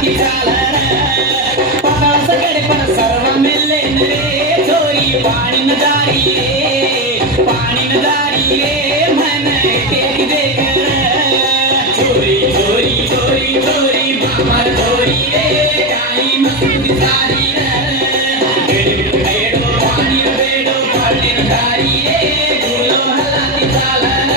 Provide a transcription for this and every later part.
ती चालर पाताळ सगळे पण सर्व मिले रे चोरी पाणी न जारी रे पाणी न जारी रे मन टेक दे कर चोरी चोरी चोरी चोरी मामर चोरी रे काही मस्ती सारी रे बेडो पाणी बेडो पाणी न जारी रे गुलो हला ती चालर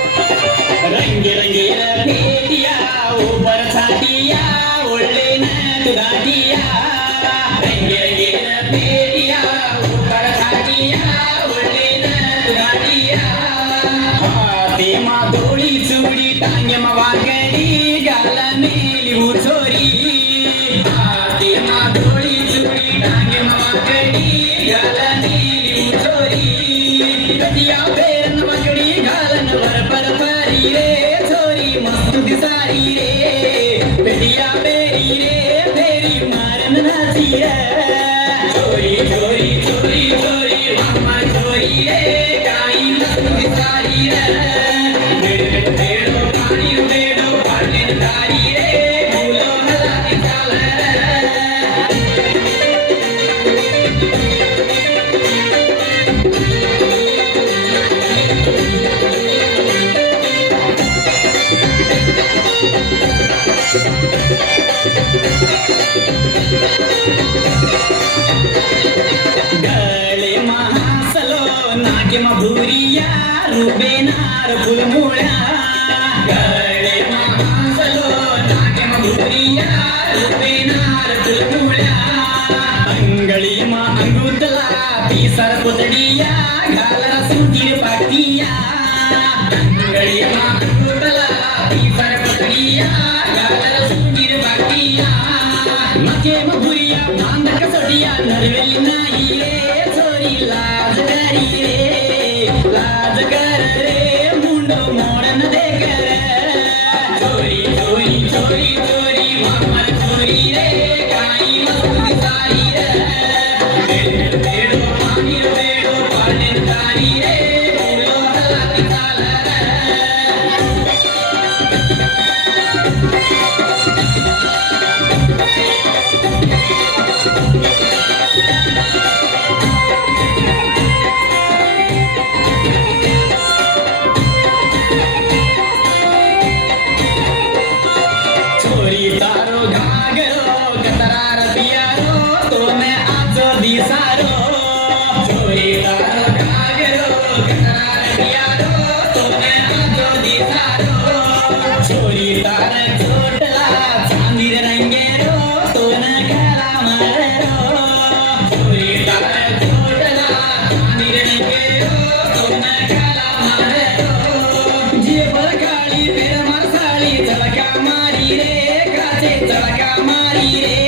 रंगे रंगे भेटिया ऊपर छातिया ओढ़े न दुधातिया रंगे रंगे भेटिया ऊपर छातिया ओढ़े न दुधातिया हाथे मा धोळी चुडी टांगे मा वाकडी गाला नेली चोरी हाथे मा धोळी चुडी टांगे मा वाकडी गाला नेली चोरी कदिया बेरन वाकडी घालन वर पर पारी रे चोरी मस्त दिसारी रे बेडिया बेरी रे बेरी मारन नाची रे चोरी चोरी चोरी चोरी मामा चोरी रे काही मस्त दिसारी रे बेडो पाणी बेडो पाणी दारी रे मुलो मला ती चालर गळे महासलो नागे भुरिया रुबेनार फुलमुळ्या गळे महासलो नागे भुरिया रुबेनार फुलमुळ्या अंगळी मा अंगुतला पिसर पुतडिया घालरा सुंदीर पाटिया अंगळी मा अंगुतला पिसर पुतडिया घालरा सुंदीर पाटिया मके भुरिया मांडक सोडिया नरवेली नाही रे चोरी लाज करी रे लाज कर रे मुंडो मोडन दे कर चोरी चोरी चोरी चोरी मामा चोरी रे काही मस्ती सारी रे बेडो पाणी बेडो पाणी सारी रे मुलो हला ती चालर चोरी दारो घागरो कतरार पियारो तो मैं आजो दिसारो चोरी दारो घागरो कतरार पियारो तो मैं आजो दिसारो चोरी तार छोटला चांदीर रंगेरो तो न गला मारो चोरी तार छोटला चांदीर रंगेरो तो न गला मारो जीवन काळी फेर मारसाळी झलका मारी रे चलका मारी रे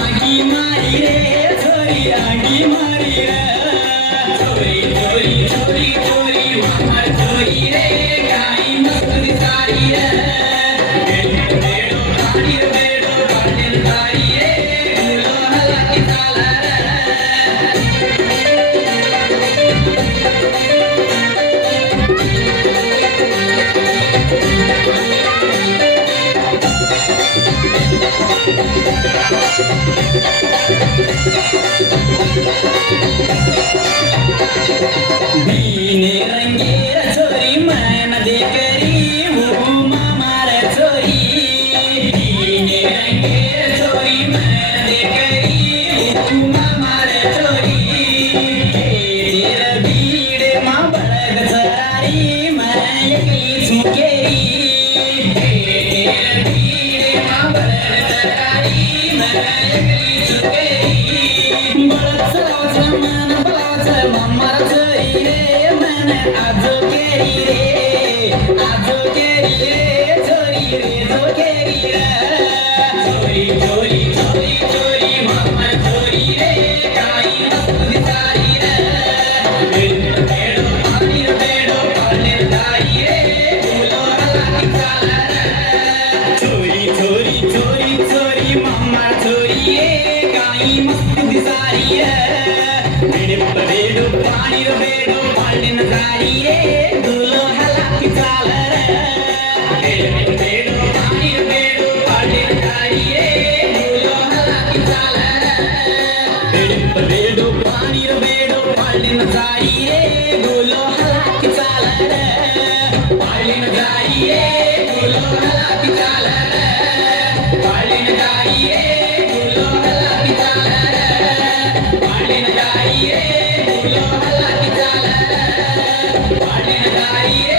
आगी मारी रे चोरी आगी मारी रे चोरी चोरी चोरी चोरी मामा चोरी रे काही मस्त दिसारी रे बेडो पाणी बेडो पाणी दारी रे मुलो हला ती चालर बीने रंगेर चोरी मन दे करी वो मामार चोरी बीने रंगेर चोरी मन दे करी वो मामार चोरी तेर बीड़ मा बड़ग सरारी मैं एकली झुकेरी तेर बीड़ मा बड़ग सरारी मैं एकली झुकेरी जारी रे गुलो हलाकी चाल बेडो बेडो पाणी बेडो वाढीन जारी रे गुलो हलाकी चाल बेडो बेडो पाणी बेडो वाढीन जारी रे गुलो हलाकी चाल वाढीन जारी रे गुलो हलाकी चाल वाढीन जारी रे गुलो हलाकी चाल वाढीन जारी रे गुलो हलाकी चाल वाढीन जारी रे